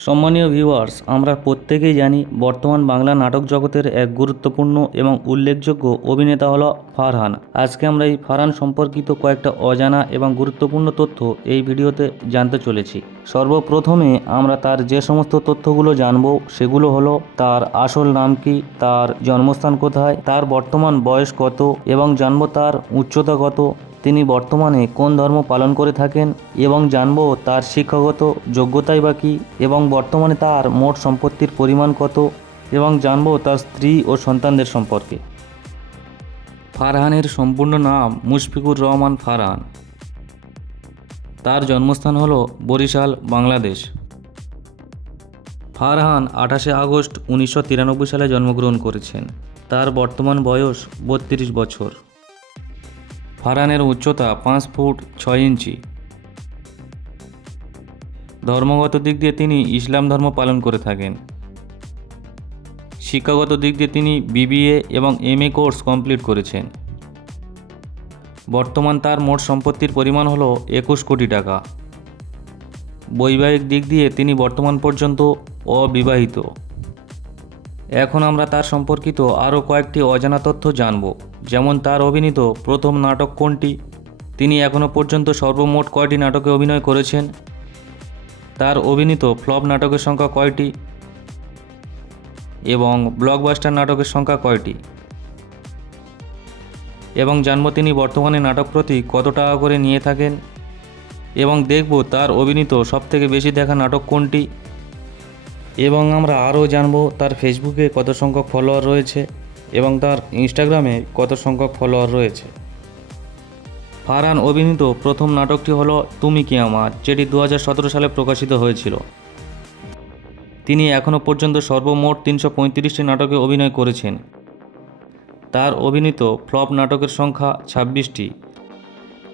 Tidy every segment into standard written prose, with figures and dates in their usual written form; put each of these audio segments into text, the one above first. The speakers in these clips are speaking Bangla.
সম্মানীয় ভিউয়ার্স, আমরা প্রত্যেকেই জানি বর্তমান বাংলা নাটক জগতের এক গুরুত্বপূর্ণ এবং উল্লেখযোগ্য অভিনেতা হলো ফারহান। আজকে আমরা এই ফারহান সম্পর্কিত কয়েকটা অজানা এবং গুরুত্বপূর্ণ তথ্য এই ভিডিওতে জানতে চলেছি। সর্বপ্রথমে আমরা তার যে সমস্ত তথ্যগুলো জানব সেগুলো হলো তার আসল নাম কি, তার জন্মস্থান কোথায়, তার বর্তমান বয়স কত এবং জানব তার উচ্চতা কত, তিনি বর্তমানে কোন ধর্ম পালন করে থাকেন এবং জানব তার শিক্ষাগত যোগ্যতাই বা কী এবং বর্তমানে তার মোট সম্পত্তির পরিমাণ কত এবং জানব তার স্ত্রী ও সন্তানদের সম্পর্কে। ফারহানের সম্পূর্ণ নাম মুশফিকুর রহমান ফারহান। তার জন্মস্থান হল বরিশাল, বাংলাদেশ। ফারহান 28 আগস্ট 1993 সালে জন্মগ্রহণ করেছেন। তার বর্তমান বয়স 32 বছর। ফারহানের উচ্চতা 5 ফুট 6 ইঞ্চি। ধর্মগত দিক দিয়ে তিনি ইসলাম ধর্ম পালন করে থাকেন। শিক্ষাগত দিক দিয়ে তিনি বিবিএ এবং এমএ কোর্স কমপ্লিট করেছেন। বর্তমান তার মোট সম্পত্তির পরিমাণ হলো 21 কোটি টাকা। বৈবাহিক দিক দিয়ে তিনি বর্তমান পর্যন্ত অবিবাহিত। এখন আমরা তার সম্পর্কিত আরও কয়েকটি অজানা তথ্য জানব, যেমন তার অভিনীত প্রথম নাটক কোনটি, তিনি এখনও পর্যন্ত সর্বমোট কয়টি নাটকে অভিনয় করেছেন, তার অভিনীত ফ্লপ নাটকের সংখ্যা কয়টি এবং ব্লকবাস্টার নাটকের সংখ্যা কয়টি, এবং জানব তিনি বর্তমানে নাটক প্রতি কত টাকা করে নিয়ে থাকেন, এবং দেখব তার অভিনীত সবথেকে বেশি দেখা নাটক কোনটি, এবং আমরা আরও জানব তার ফেসবুকে কত সংখ্যক ফলোয়ার রয়েছে এবং তার ইনস্টাগ্রামে কত সংখ্যক ফলোয়ার রয়েছে। ফারহান অভিনীত প্রথম নাটকটি হলো তুমি কি আমার, যেটি 2017 সালে প্রকাশিত হয়েছিল। তিনি এখনও পর্যন্ত সর্বমোট 335টি নাটকে অভিনয় করেছেন। তার অভিনীত ফ্লপ নাটকের সংখ্যা 26টি।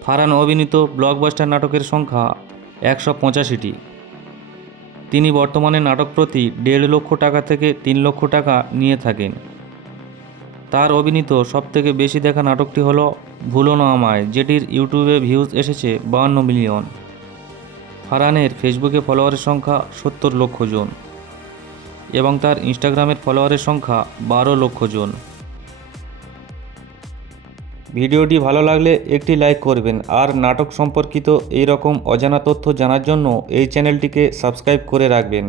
ফারহান অভিনীত ব্লকবাস্টার নাটকের সংখ্যা 185টি। তিনি বর্তমানে নাটক প্রতি 1.5 লক্ষ টাকা থেকে 3 লক্ষ টাকা নিয়ে থাকেন। তার অভিনীত সবথেকে বেশি দেখা নাটকটি হলো ভুলো না আমায়, যেটির ইউটিউবে ভিউজ এসেছে 52 মিলিয়ন। ফারহানের ফেসবুকে ফলোয়ারের সংখ্যা 70 লক্ষ জন এবং তার ইনস্টাগ্রামের ফলোয়ারের সংখ্যা 12 লক্ষ জন। ভিডিওটি ভালো লাগলে একটি লাইক করবেন আর নাটক সম্পর্কিত এই রকম অজানা তথ্য জানার জন্য এই চ্যানেলটিকে সাবস্ক্রাইব করে রাখবেন।